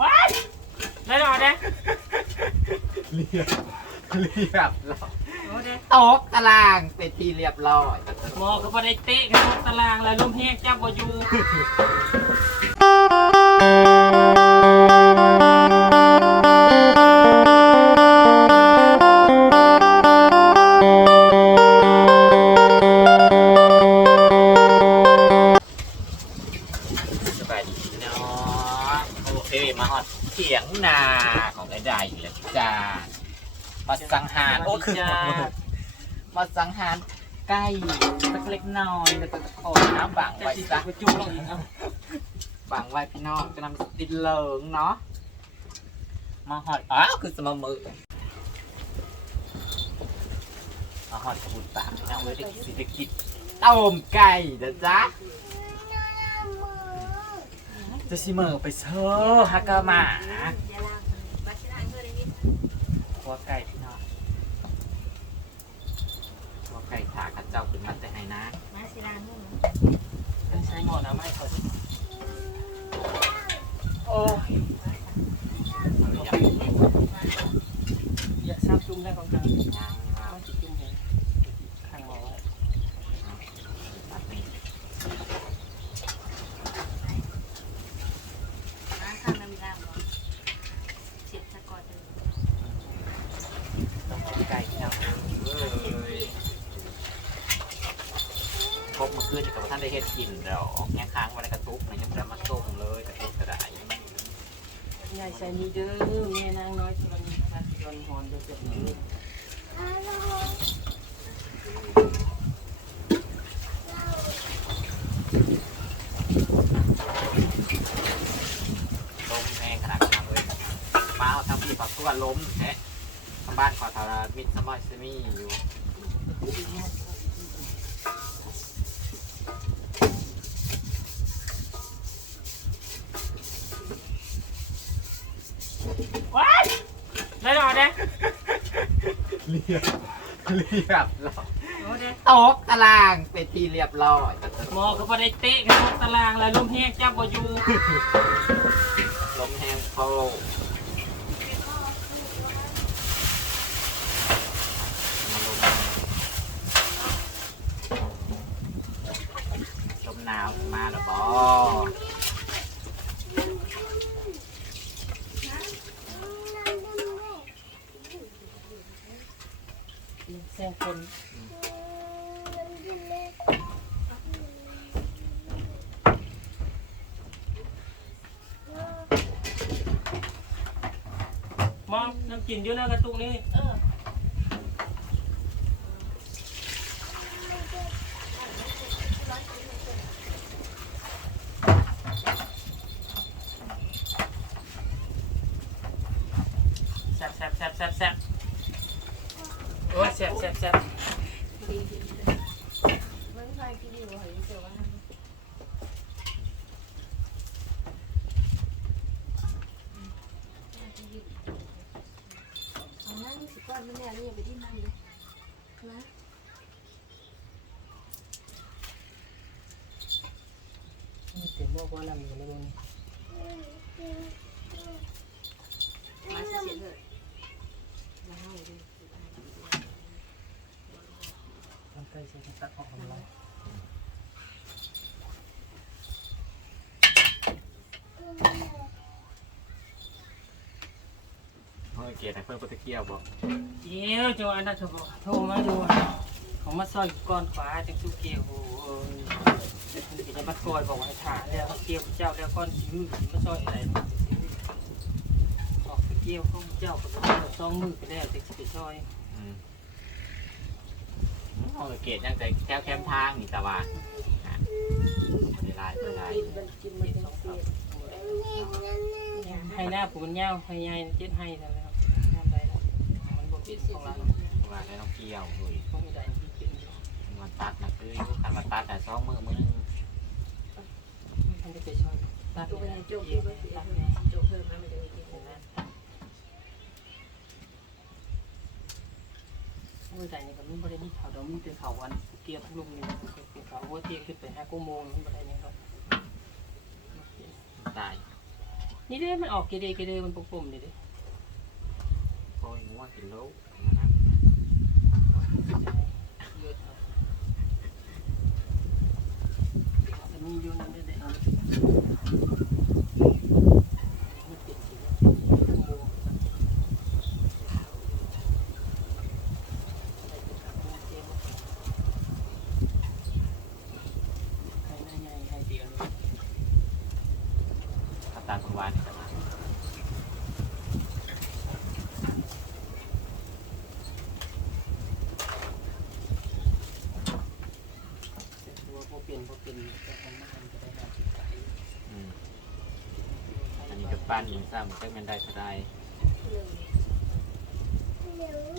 ว้ายแล้วนอนนะเรียบเรียบร้อยโอ้เด้โต๊ะตารางเป็นที่เรียบร้อย หมอก็บ่ได้เตะกันบนตารางแล้วลมแห้งจับบ่อยู่ สักเล็กน้อยแล้วก็ตะโกนน้ำบังไว้สิซะจุ่มลงอีกเอางไว้พี่น้องจะนำติดเหลิงเนาะมาฮอดอ้าวคือสมมือมาฮอดกระบุนปากพี่น้องเลยได้สิได้กินต้มไก่นะจ๊ะจะชิมเมอร์ไปเชอฮักกะมาหัวไก่พี่น้องหัวไก่ขาข้าเจ้าขึ้นมาแต่ให้นะ ใช้หมอน้ำให้เขาดิ โอ้ย อย่าซับจุ่มได้ของกลาง ยังครั ต้ บ องสิจุ่มเลยข้างหมอไว้ ตัดนี่ต้องหัวไก่พี่น้องเอ้ยพบเมื่อคืนนี่กับท่าน ได้เฮ็ดกินแล้วออกแง่ค้างวันในกระตุกนะยังไม่ได้มาส่งเลยกระตุกกระไดยายใส่นี่เด้อแม่นางน้อยชวนมาชวนหอนเด้อเจ็บมือล้มแรงขนาดนั้นเลยมาเอาทำพี่ปักตัวล้มแท้ทางบ้านขอทารามิดสมัยซมี่อยู่ แล้วนอนนะเรียบเรียบร้อยโอ้เด้โต๊ะตารางเป็นที่เรียบร้อยหมอก็บ่ได้เตะกันบนตารางแล้วลมแห้งจับบ่อยู่ลมแห้งโพลมหนาวมาแล้วบอ แซ งคน มองน้ำกินเยอะแล้วกระตุกนี่แซ่บแซ่บแซ่บแซ่บแซ่บโอ้ยแซ่บแซ่บแซ่บ เอานั่งสิก่อนมันแน่นี่อย่าไปที่มันเลยนะเต็มบอกว่าน้ำอยู่ในตรงนี้มาเสียเลยมาให้ดูมันใกล้จะตัดออกของเราเฮ้ย เกียรติเพื่อนโปรตุเกียวบอกเดี๋ยวจังหวะนั้นเถอะบอกโทรมาดูเขามาซอยอยู่ก้อนขวาจังสุเกียวโอ้ยมันจะมาซอยบอกว่าถ่าแล้วเกี่ยวเจ้าแล้วก้อนซื้อมาซอยอะไรออกไปเกี่ยวเขาเจ้าก็ต้องมือไปแล้วจะไปซอยมเฮ้ยเกียรติยังแต่แก้วแคมทางนี่ต่ว่าไม่ได้ไม่ได้ให้หน้าปูนเงาให้ยายเจ็ดให้แล้วครับน้ำได้แล้ว ว่าได้ต้องเกี่ยวด้วยของใดที่เป็นอยู่มันตัดนะคือการมาตัดแต่สองมือมือนึงมันจะไปซอยตัดเป็นโจ๊ยวกตัวเป็นโจ๊กเนี่ยจ๊กเพิ่มมันจะมีกินนะเมื่อใดนี่ก็มันบ่ได้มีข่าดอกมีแต่ข่าวันเกียวทั้งลุมนี่เป็นข่าวว่าเที่ยงขึ้นไปห้ากุโมงมันบ่ได้ยังครับตายนี่เด้มันออกเกเรเกเรมันปุ่มนี่เด้โอ้ยงัวกินโลมเลือดเอาจะมีอยู่นั่นได้เอามันเป็นสีโมให้ง่ายๆให้เดียวเลย ขับตามคุณวานนี่ครับ ตัวพวกเปลี่ยนพวกเปลี่ยนจะทำมาทำจะได้งานสิขาย อืม อันนี้กับปั้นยิงซ้ำจักแม่นได้เท่าไร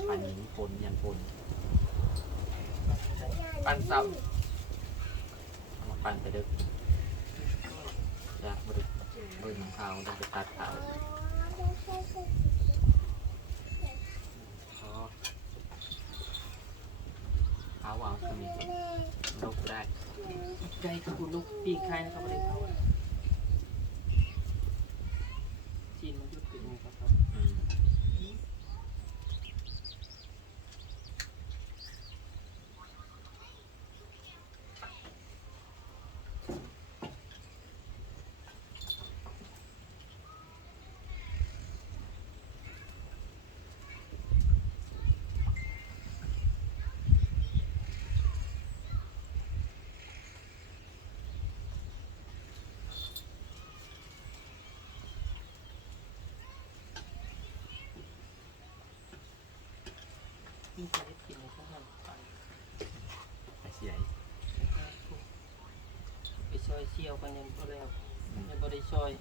ปั้นยิงปนยันปนปันซ้ำเอามาปันไปเดึกจะบริบริของขาวต้องไปตัดขาอ๋อขาเอาตรงนี้ลบได้ ใจคือคุณลูกปีกใครนะครับไม่ได้เขาจีนมันยุดติดมือกับเขา อืม ที่จะได้กินข้าวไปไปเสียไปซอยเชี่ยวกันยังก็แล้วยังบริซอย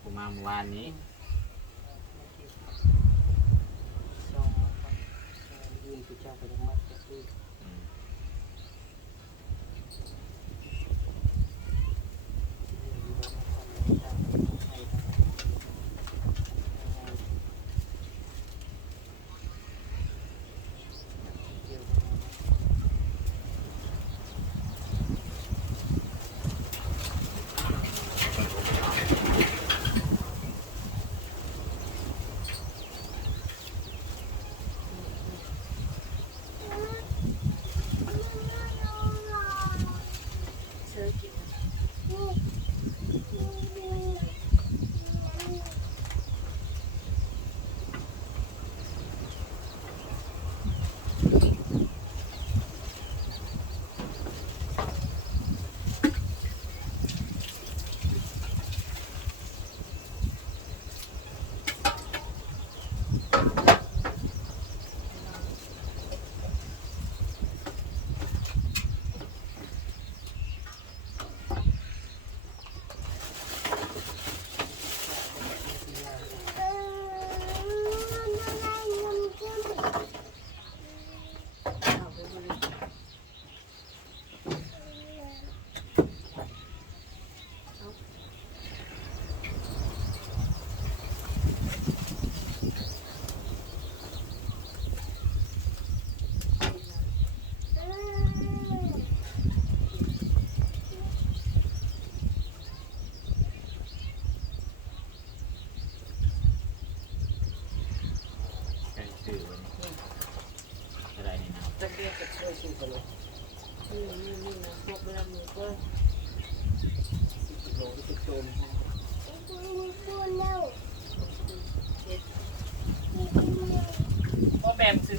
ผมมาเมื่อวานนี้ซองยืนผู้เจ้าไปยังมัดจะคือ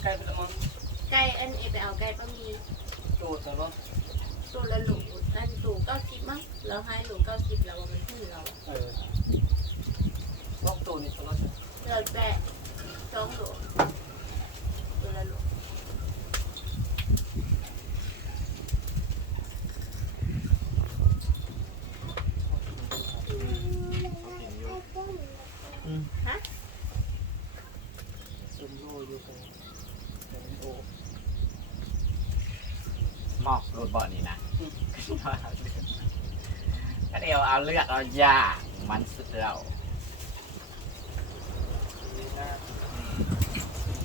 แบมซื้อไก่เป็นมั้งไก่อันเอไปเอาไก่ป้ามีโจทย์แต่ว่าตัวละหลูอันตูเก้าสิบมั้งแล้วให้หลูเก้าสิบแล้วว่ามันขึ้นเราเออพวกตัวนี้ตัวละเราแปะสองหลูตัวละหลู เขากินอยู่ ฮะ ซุมโลอยู่กันแต่โอ้ ห มอกรถเบาะนี่นะก็เดียวเอาเลือดเอายามันสุดเรา ยหน้า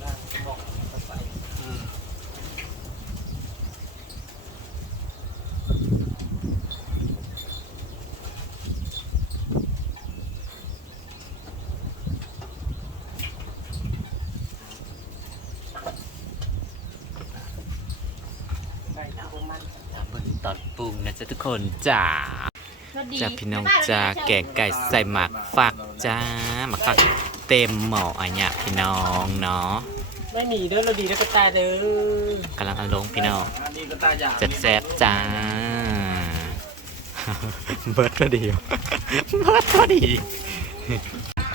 หน้าบอกภาษา อืม นะจ้าทุกคนจ้าจ้าพี่น้องจ้าแกงไก่ใส่หมักฝักจ้าหมักฝักเต็มหม้ออันเนี้ยพี่น้องเนาะไม่หนีเด้อเราดีแล้วก็ตาเด้อกำลังอาลงพี่น้องอันนี้ก็ตาอยางจะแซ่บจ้าเบิร์ดพอดีเบิร์ดพอดี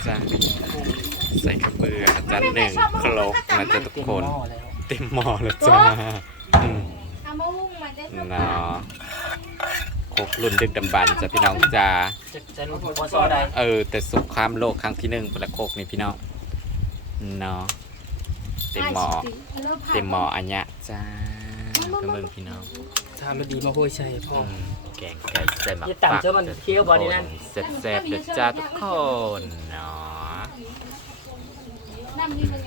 จ้าใส่กระเบือจานหนึ่งครกนะจ๊ะทุกคน เต็มหม้อแล้วจ้าเนาะ คกรุ่นดึกดำบรรพ์จ้ะพี่น้องจ้าจะจะรู้หัวซอได้เออ แต่สงครามโลกครั้งที่หนึ่งเป็นละโคกนี่พี่น้องเนาะเต็มหม้อเต็มหม้ออันเนี้ยจ้าเพิ่งเบิ่งพี่น้องทำมาดีมาห้วยชัยพ่ออืมแกงไก่ใส่หมักอย่าต่ำเชื่อมันเคี้ยวบ่นี่นั่นแซ่บๆเด้อจ้าทุกคนเนาะ น้ำนี่มันยังทอด